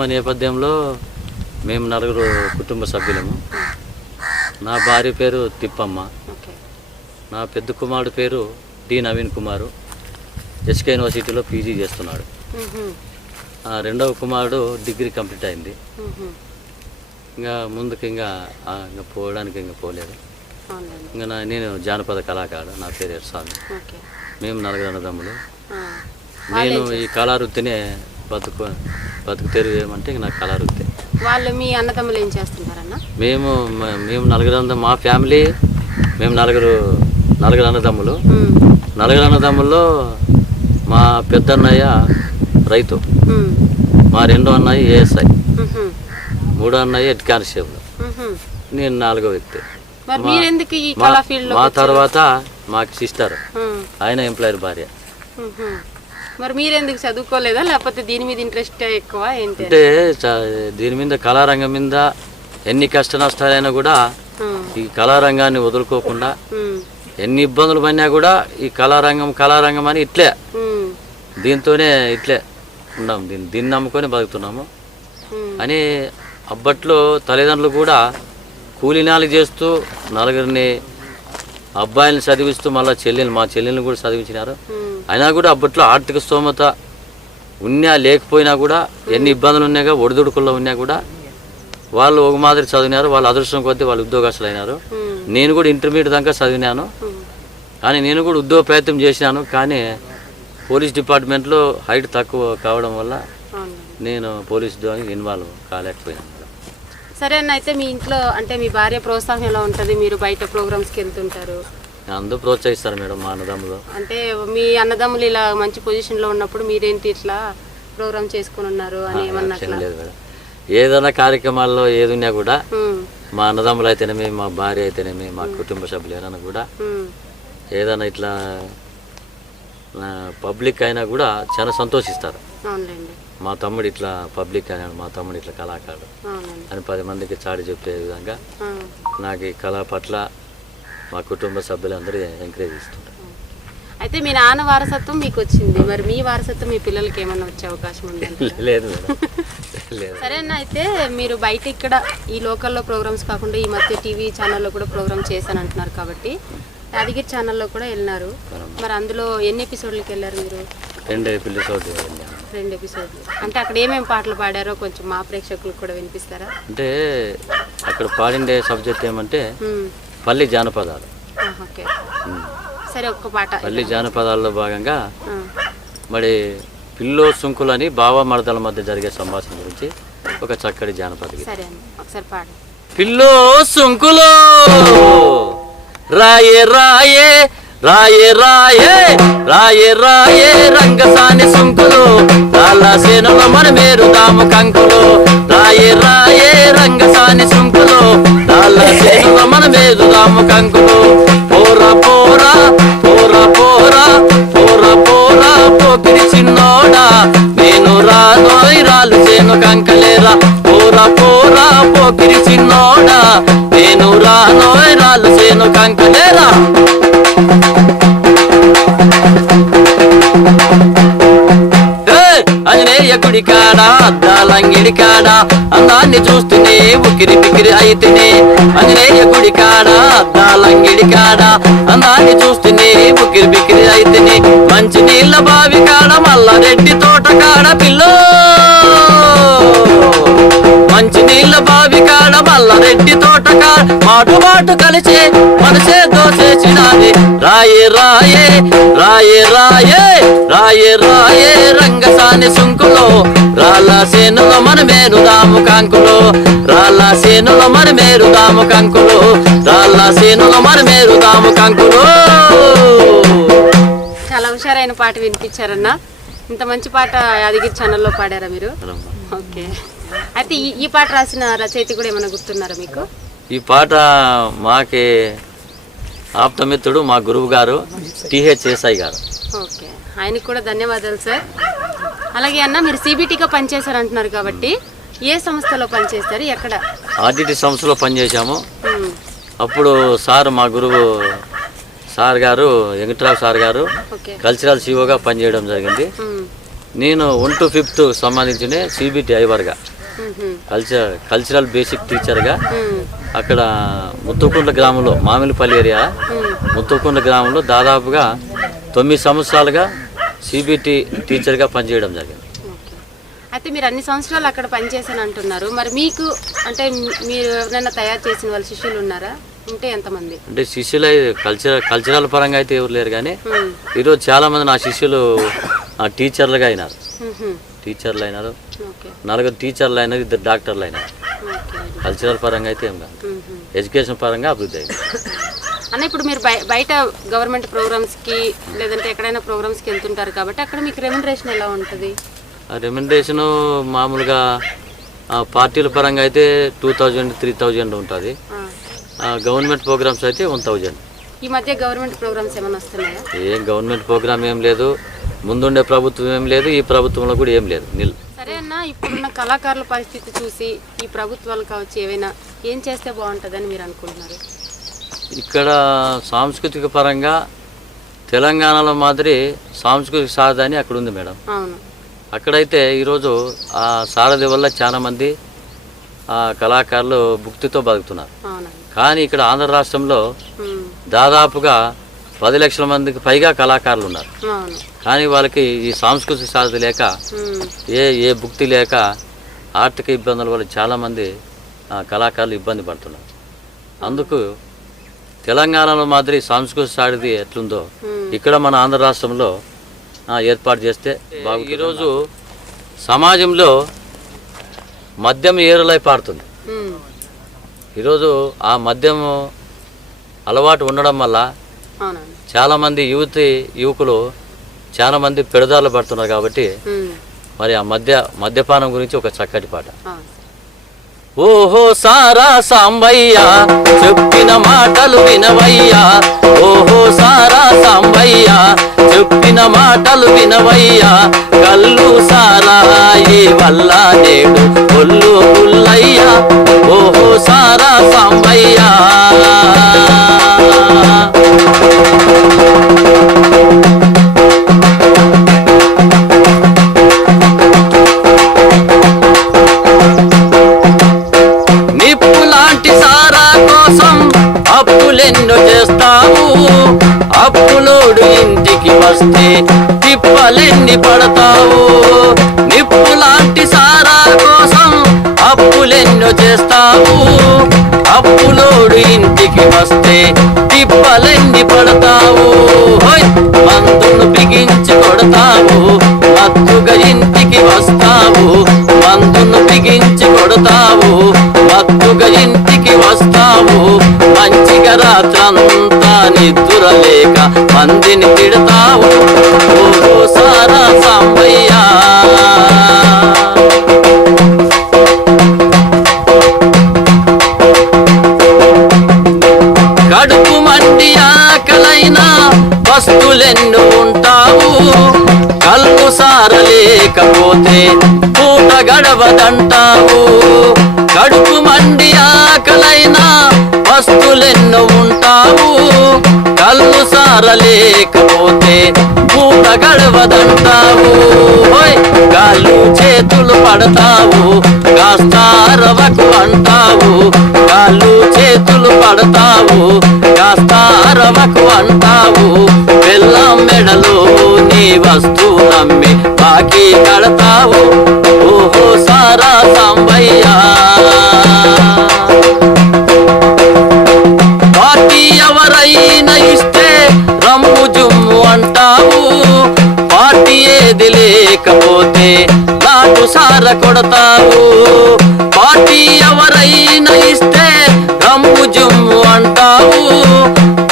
కుటుంబ నేపథ్యంలో మేము నలుగురు కుటుంబ సభ్యులము. నా భార్య పేరు తిప్పమ్మ. నా పెద్ద కుమారుడు పేరు డి నవీన్ కుమారు. ఎస్కే యూనివర్సిటీలో పీజీ చేస్తున్నాడు. రెండవ కుమారుడు డిగ్రీ కంప్లీట్ అయింది. ఇంకా ముందుకు ఇంకా ఇంకా పోవడానికి ఇంకా పోలేదు. ఇంకా నా నేను జానపద కళాకారుడు. నా పేరు ఎర్స్వామి మేము నలుగురు అన్నదమ్ములు. నేను ఈ కళావృత్తినే బతుకు బతుకు తెరువు ఏమంటే ఇంక నా కళావృత్తి వాళ్ళు మీ అన్నదమ్ములు ఏం చేస్తుంటారన్న? మేము మేము నలుగురు అన్న మా ఫ్యామిలీ మేము నలుగురు నలుగురు అన్నదమ్ములు. నలుగురు అన్నదమ్ముల్లో మా పెద్దన్నయ్య రైతు. మ్. రెండో అన్నయ్య ఏఎస్ఐ. మూడో అన్నయ్య హెడ్ కానిస్టేబుల్. నేను నాలుగో వ్యక్తి. మా కళా తర్వాత మాకు సిస్టర్. ఆయన ఎంప్లాయర్ భార్య. మ్హూ. మరి మీరెందుకు చదువుకోలేదా లేకపోతే దీని మీద ఇంట్రెస్ట్ ఎక్కువ ఏంటి అంటే దీని మీద కళారంగం మీద ఎన్ని కష్ట నష్టాలైనా కూడా. ఈ కళారంగాన్ని వదులుకోకుండా. ఎన్ని ఇబ్బందులు పడినా కూడా ఈ కళారంగం కళారంగం అని ఇట్లే. దీంతోనే ఇట్లే ఉన్నాం దీన్ని దీన్ని నమ్ముకొని బతుకుతున్నాము. అని అప్పట్లో తల్లిదండ్రులు కూడా కూలినాలు చేస్తూ నలుగురిని అబ్బాయిని చదివిస్తూ మళ్ళీ చెల్లెలు మా చెల్లెల్ని కూడా చదివించినారు. అయినా కూడా అప్పట్లో ఆర్థిక స్తోమత ఉన్నా లేకపోయినా కూడా ఎన్ని ఇబ్బందులు ఉన్నాగా ఒడిదుడుకుల్లో ఉన్నా కూడా వాళ్ళు ఒక మాదిరి చదివినారు వాళ్ళ అదృష్టం కొద్దీ వాళ్ళు ఉద్యోగస్తులు అయినారు మ్. నేను కూడా ఇంటర్మీడియట్ దాకా చదివినాను మ్. కానీ నేను కూడా ఉద్యోగ ప్రయత్నం చేసినాను కానీ పోలీస్ డిపార్ట్మెంట్లో హైట్ తక్కువ కావడం వల్ల నేను పోలీస్ ఉద్యోగానికి ఇన్వాల్వ్ కాలేకపోయాను. సరే అన్న అయితే మీ ఇంట్లో అంటే మీ భార్య ప్రోత్సాహం ఎలా ఉంటుంది మీరు బయట ప్రోగ్రామ్స్కి వెళ్తుంటారు అందరూ ప్రోత్సహిస్తారు మేడం మా అన్నదమ్ములు. అంటే మీ అన్నదమ్ములు ఇలా మంచి పొజిషన్లో ఉన్నప్పుడు మీరేంటి ఇట్లా ప్రోగ్రామ్ చేసుకుని ఉన్నారు అని ఏమన్నా ఏం అట్లా? లేదు మేడం. ఏదైనా కార్యక్రమాల్లో ఏది ఉన్నా కూడా ఉమ్, మా అన్నదమ్ములు అయితేనేమి మా భార్య అయితేనేమి మా కుటుంబ సభ్యులు ఏదైనా కూడా ఉమ్, ఏదైనా ఇట్లా పబ్లిక్ అయినా కూడా చాలా సంతోషిస్తారు. అవునులేండి. మా తమ్ముడు ఇట్లా పబ్లిక్ అయినాడు మా తమ్ముడు ఇట్లా కళాకారుడు అవునండి. అని పది మందికి చాటి చెప్పే విధంగా ఆ, నాకు ఈ కళ పట్ల మా కుటుంబ సభ్యులందరూ ఎంకరేజ్ ఇస్తుంటారు అయితే మీ నాన్న వారసత్వం మీకు వచ్చింది. మరి మీ వారసత్వం మీ పిల్లలకి ఏమన్నా వచ్చే అవకాశం ఉంది? లేదు సరే అన్న అయితే మీరు బయట ఇక్కడ ఈ లోకల్లో ప్రోగ్రామ్స్ కాకుండా ఈ మధ్య టీవీ ఛానల్లో కూడా ప్రోగ్రామ్ చేశాను అంటున్నారు కాబట్టి యాదగిరి ఛానల్లో కూడా వెళ్ళినారు. మరి అందులో ఎన్ని ఎపిసోడ్లకి వెళ్ళారు మీరు? రెండు ఎపిసోడ్ వెళ్ళాను. రెండు ఎపిసోడ్లు. అంటే అక్కడ ఏమేమి పాటలు పాడారో కొంచెం మా ప్రేక్షకులకు కూడా వినిపిస్తారా? అంటే అక్కడ పాడిండే సబ్జెక్ట్ ఏమంటే. పల్లి జానపదాలు. సరే ఒక్క పాట పల్లి జానపదాల్లో భాగంగా మరి పిల్లో సుంకులు అని బావ మరదల మధ్య జరిగే సంభాషణ గురించి ఒక చక్కటి జానపద పిల్లో సుంకులో రాయే రాయే రాయే రాయే రాయే రాయే రంగసాని సుంకులు రాళ్ళ సేనుల మన మేరుదాము కంకులు రాయే రాయే రంగసాని సుంకులు రాళ్ళ సేనుల మన మేరుదాము కంకులు. పోరా పోరా పోరా పోరా పోరా పోకిరి చిన్నోడా. నేను రానోయ్ రాలు చేను కంకలేరా. పోరా పోరా పోకిరి చిన్నోడా. నేను రానోయ్ రాళ్ళు చేను కంకలేరా. అంజనేయ గుడి కాడ అద్దాలంగిడి కాడ అందాన్ని చూస్తూనే ఉకిరి పికిరి అయితేనే. అంజనేయ గుడి కాడ అద్దాలంగిడి కాడ అందాన్ని చూస్తూనే ఉకిరి బికిరి అయితేనే. మంచి నీళ్ళ బావి కాడ మల్లారెడ్డి తోట కాడ పిల్లో. మంచి నీళ్ళ బావి కాడ మల్లారెడ్డి తోట కాడ మాటు మాటు కలిసే మనసే రాయే రాయే రాయే రాయే రాయే రాయే రంగసాని సుంకులో రాళ్ళ సేనులో మన మేరుదాము కంకులు రాళ్ళ సేనులో మన మేరుదాము కంకులు రాళ్ళ సేనులో మన మేరుదాము కంకులు. చాలా హుషారైన పాట వినిపించారన్న. ఇంత మంచి పాట యాదగిరి ఛానల్లో పాడారా మీరు? ఓకే. అయితే ఈ ఈ పాట రాసిన రచయిత కూడా ఏమైనా గుర్తున్నారా మీకు? ఈ పాట మాకి ఆప్తమిత్రుడు మా గురువు గారు టిహెచ్ గారు. ఓకే. ఆయనకు కూడా ధన్యవాదాలు సార్. అలాగే అన్న మీరు సిబిటీగా పనిచేశారు అంటున్నారు కాబట్టి ఏ సంస్థలో పనిచేస్తారు? ఎక్కడ? ఆర్డిటి సంస్థలో పనిచేశాము. అప్పుడు సార్ మా గురువు సార్ గారు వెంకట్రావు సార్ గారు కల్చరల్ సిఓగా పనిచేయడం జరిగింది. నేను వన్ టు ఫిఫ్త్ సంబంధించిన సిబిటి ఐవర్గా. కల్చర్ కల్చరల్ బేసిక్ టీచర్గా. అక్కడ ముత్తుకుంట గ్రామంలో మామిలిపల్లి ఏరియా మ్మ్. ముత్తుకుంట గ్రామంలో దాదాపుగా తొమ్మిది సంవత్సరాలుగా సిబిటి టీచర్గా పనిచేయడం జరిగింది. అయితే మీరు అన్ని సంవత్సరాలు అక్కడ పనిచేసాను అంటున్నారు మరి మీకు అంటే మీరు ఎవరైనా తయారు చేసిన వాళ్ళ శిష్యులు ఉన్నారా ఉంటే ఎంతమంది అంటే శిష్యులు కల్చర్ కల్చరల్ పరంగా అయితే ఎవరు లేరు కానీ. ఈరోజు చాలామంది నా శిష్యులు టీచర్లుగా అయినారు. టీచర్లు అయినారు నలుగురు టీచర్లు అయినారు ఇద్దరు డాక్టర్లు అయినారు కల్చరల్ పరంగా అయితే ఏం కాదు. ఎడ్యుకేషన్ పరంగా అభివృద్ధి అయింది. అన్న ఇప్పుడు మీరు బయ- బయట గవర్నమెంట్ ప్రోగ్రామ్స్కి లేదంటే ఎక్కడైనా ప్రోగ్రామ్స్కి వెళ్తుంటారు కాబట్టి అక్కడ మీకు రెమ్యునరేషన్ ఎలా ఉంటుంది? ఆ రెమ్యునరేషను మామూలుగా పార్టీల పరంగా అయితే టూ థౌజండ్ త్రీ థౌజండ్ ఉంటుంది. ఆ. గవర్నమెంట్ ప్రోగ్రామ్స్ అయితే వన్ థౌజండ్. ఈ మధ్య గవర్నమెంట్ ప్రోగ్రామ్స్ ఏమైనా వస్తున్నాయా? ఏం గవర్నమెంట్ ప్రోగ్రామ్ ఏం లేదు. ముందుండే ప్రభుత్వం ఏం లేదు ఈ ప్రభుత్వంలో కూడా ఏం లేదు నిల్. సరే అన్న ఇప్పుడున్న కళాకారుల పరిస్థితి చూసి ఈ ప్రభుత్వాలు కావచ్చు ఏవైనా ఏం చేస్తే బాగుంటుందని మీరు అనుకుంటున్నారు? ఇక్కడ సాంస్కృతిక పరంగా తెలంగాణలో మాదిరి సాంస్కృతిక సారథి అక్కడ ఉంది మేడం. అవును. అక్కడైతే ఈరోజు ఆ సారథి వల్ల చాలామంది ఆ కళాకారులు భుక్తితో బతుకుతున్నారు. కానీ ఇక్కడ ఆంధ్ర రాష్ట్రంలో దాదాపుగా పది లక్షల మందికి పైగా కళాకారులు ఉన్నారు. కానీ వాళ్ళకి ఈ సాంస్కృతిక సారథి లేక ఉమ్, ఏ ఏ భుక్తి లేక ఆర్థిక ఇబ్బందుల వల్ల చాలామంది ఆ, కళాకారులు ఇబ్బంది పడుతున్నారు. అందుకు తెలంగాణలో మాదిరి సాంస్కృతిక సారథి ఎట్లుందో ఉమ్, ఇక్కడ మన ఆంధ్ర రాష్ట్రంలో ఆ, ఏర్పాటు చేస్తే బాగుంటుంది. ఈరోజు సమాజంలో మద్యం ఏరులై పారుతుంది. ఈరోజు ఆ మద్యం అలవాటు ఉండడం వల్ల అవునండి. చాలామంది యువతి యువకులు చాలామంది పెడదారులు పడుతున్నారు కాబట్టి మరి ఆ మద్య మద్యపానం గురించి ఒక చక్కటి పాట. ఓహో సారా సాంబయ్య చెప్పిన మాటలు వినవయ్యా. ఓహో సారా సాంబయ్య చెప్పిన మాటలు వినవయ్యా. కళ్ళు సారాయి వల్ల నేడు ఒళ్ళు పుల్లయ్యా ఓహో సారా సాంబయ్య. వస్తులెన్నో ఉంటావు. కళ్ళు సారలేకపోతే పూట గడవదంటావు. కడుపు మండి ఆకలైనా వస్తులెన్నో ఉంటావు. కళ్ళు సారలేకపోతే పూట గడవదంటావు. కాళ్ళు చేతులు పడతావు. కాస్త అరవకు అంటావు. కాళ్ళు చేతులు పడతావు. నాటు కొడతావు పార్టీ ఎవరైనా ఇస్తే రమ్ము జుమ్ము అంటావు.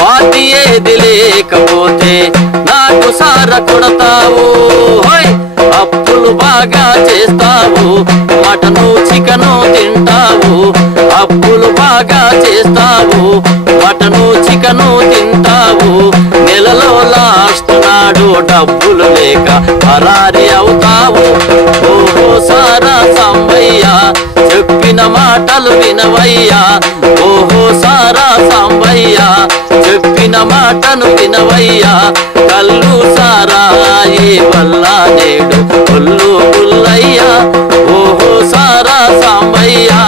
పార్టీ ఏది లేకపోతే నాకు సార కొడతావు. అప్పులు బాగా చేస్తావు. మటను చికెను తింటావు. అప్పులు బాగా చేస్తావు. మటను చికెను తింటావు. నెలలో లాస్ట్ నాడు డబ్బులు లేక పరారి అవుతావు. ఓహో సారా సాంబయ్యా చెప్పిన మాటలు వినవయ్యా. ఓహో సారా సాంబయ్యా చెప్పిన మాటను వినవయ్యా. కళ్ళు సారాయి వల్ల నేడు కొల్లు పుల్లయ్యా. ఓహో సారా సాంబయ్యా.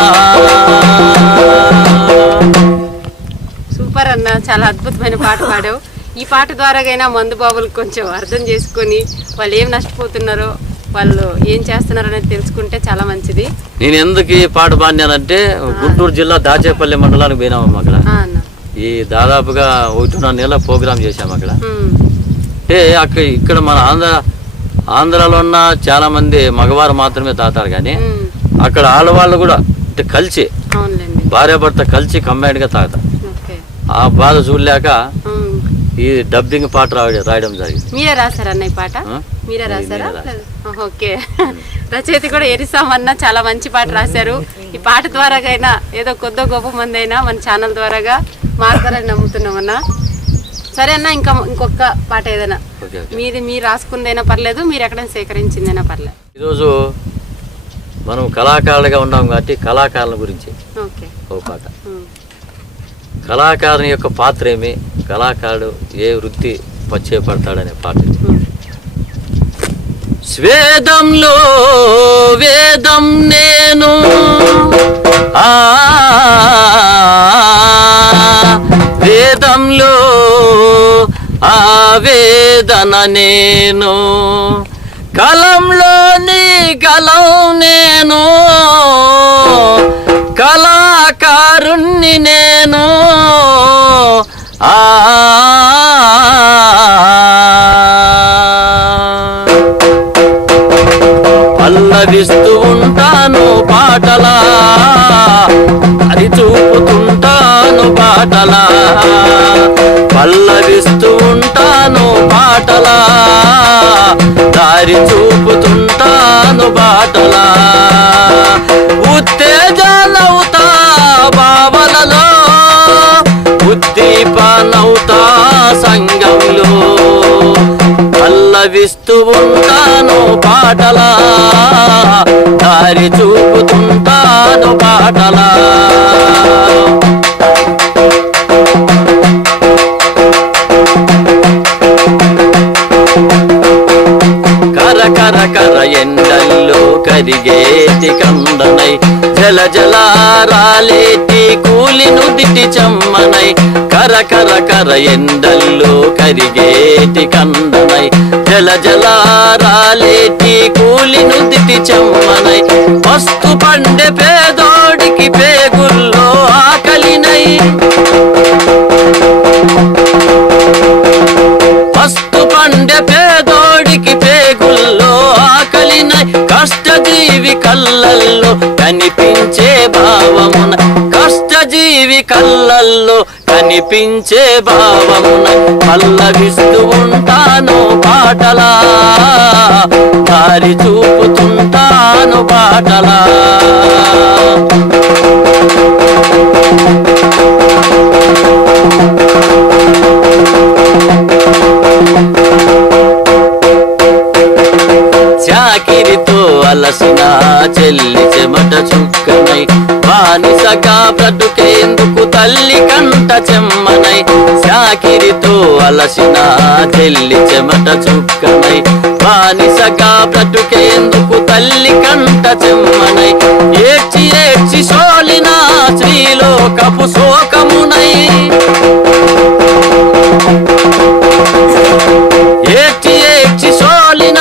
సూపర్ అన్న చాలా అద్భుతమైన పాట పాడావు. ఈ పాట ద్వారాగైనా మందు బాబులు కొంచెం అర్థం చేసుకొని వాళ్ళు ఏం నష్టపోతున్నారో వాళ్ళు ఏం చేస్తున్నారో అనేది తెలుసుకుంటే చాలా మంచిది. నేను ఎందుకు ఈ పాట పాడినానంటే గుంటూరు జిల్లా దాచేపల్లి మండలానికి పోయినామమ్మ అక్కడ. ఈ దాదాపుగా ఒకటిన్నర నెలల ప్రోగ్రామ్ చేశాము అక్కడ. అంటే అక్కడ ఇక్కడ మన ఆంధ్ర ఆంధ్రాలో ఉన్న చాలా మంది మగవారు మాత్రమే తాతారు కానీ అక్కడ ఆడవాళ్ళు కూడా అంటే కలిసి భార్యాభర్త కలిసి కంబైన్డ్గా తాగుతారు. ఆ బాధ చూడలేక. ఈ డబ్బింగ్ పాట రాయడం జరిగింది. మీరే రాశారా అన్న ఈ పాట? మీరే రాశారా? ఓకే. రచయిత కూడా ఎరిసామన్న చాలా మంచి పాట రాశారు. ఈ పాట ద్వారాగైనా ఏదో కొద్ది గొప్ప మంది అయినా మన ఛానల్ ద్వారాగా మారుతారని నమ్ముతున్నామన్నా. సరే అన్న ఇంకా ఇంకొక పాట ఏదైనా? మీది మీరు రాసుకుందైనా పర్లేదు మీరు ఎక్కడైనా సేకరించిందైనా పర్లేదు. ఈరోజు మనం కళాకారులుగా ఉన్నాం కాబట్టి కళాకారుల గురించి ఓకే. ఒక పాట. కళాకారుని యొక్క పాత్ర ఏమి? కళాకారుడు ఏ వృత్తి చేపడతాడనే పాట స్వేదంలో వేదం నేను. ఆ వేదంలో ఆ వేదన నేను. కలంలోని కలం నేను. కళాకారుణ్ణి నేను. ఆ. పల్లవిస్తూ ఉంటాను పాటలా. అది చూపుతుంటాను పాటలా. పల్లవిస్తూ ఉంటాను పాటలా. దారి చూపుతుంటాను బాటలా ఉత్తేజనవుతా బావలలో ఉద్దీపనవుతా సంగ పల్లవిస్తూ ఉంటాను పాటలా. దారి చూపుతుంటాను పాటలా. కర కర కర ఎండల్లో కరిగేటి కందనై జల జలారాలేటి కూలి నుదిటి చమ్మనై కర కర కర ఎండల్లో కరిగేటి కందనై జల జలారాలేటి కూలి నుదిటి చెమ్మనై. మస్తు పండె పేదోడికి పేగుల్లో ఆకలినై మస్తు పండె పేదోడికి పేగుల్లో ఆకలినై కష్టజీవి కళ్ళల్లో కనిపించే భావమున. కష్టజీవి కళ్ళల్లో కనిపించే భావమున. పల్లవిస్తూ బాటలా పాటలా దారి చూపుతుంటాను పాటలా. చాకిరితో అలసిన చెల్లి చెమట చుక్కనై బానిసగా బ్రతుకేందుకు తల్లి కంట చెమ్మనై చాకిరితో అలసిన చెల్లి చెమట చుక్కనై. బానిసగా బ్రతుకేందుకు తల్లి కంట చెమ్మనై. ఏడ్చి ఏడ్చి సోలిన శ్రీలోకపు శోకమునై. ఏడ్చి ఏడ్చి సోలిన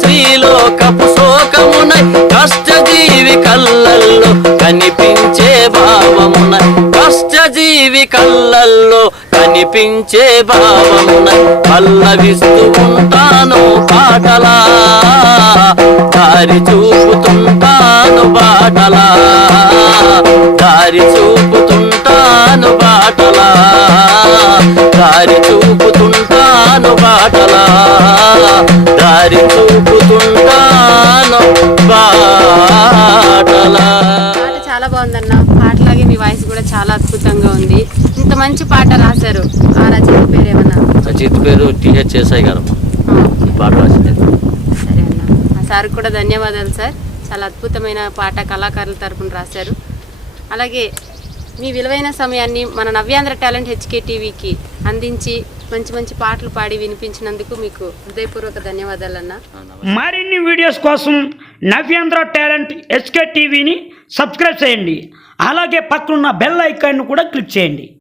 శ్రీలోకపు శోకమునై. కష్టజీవి కల్ల పల్లవి కళ్ళల్లో కనిపించే భావం పల్లవిస్తూ ఉంటాను పాటలా. దారి చూపుతుంటాను బాటలా దారి చూపుతుంటాను బాటలా దారి చూపుతుంటాను బాటలా దారి చూపుతుంటాను బాటలా చాలా బాగుందన్న. చాలా అద్భుతంగా ఉంది. ఇంత మంచి పాట రాశారు. ఆ రచయిత పేరు ఏమన్నా? రచయిత పేరు టిహెచ్ఎస్ఐ గారు. పాట రాసింది. సరే అన్న. ఆ సార్ కూడా ధన్యవాదాలు సార్. చాలా అద్భుతమైన పాట కళాకారుల తరపున రాశారు. అలాగే మీ విలువైన సమయాన్ని మన నవ్యాంధ్ర టాలెంట్ హెచ్కే టీవీకి అందించి మంచి మంచి పాటలు పాడి వినిపించినందుకు మీకు హృదయపూర్వక ధన్యవాదాలన్నా మరిన్ని వీడియోస్ కోసం నవ్యాంధ్ర టాలెంట్ ఎస్కే టీవీని సబ్స్క్రైబ్ చేయండి. అలాగే పక్కనున్న బెల్ ఐకాన్ను కూడా క్లిక్ చేయండి.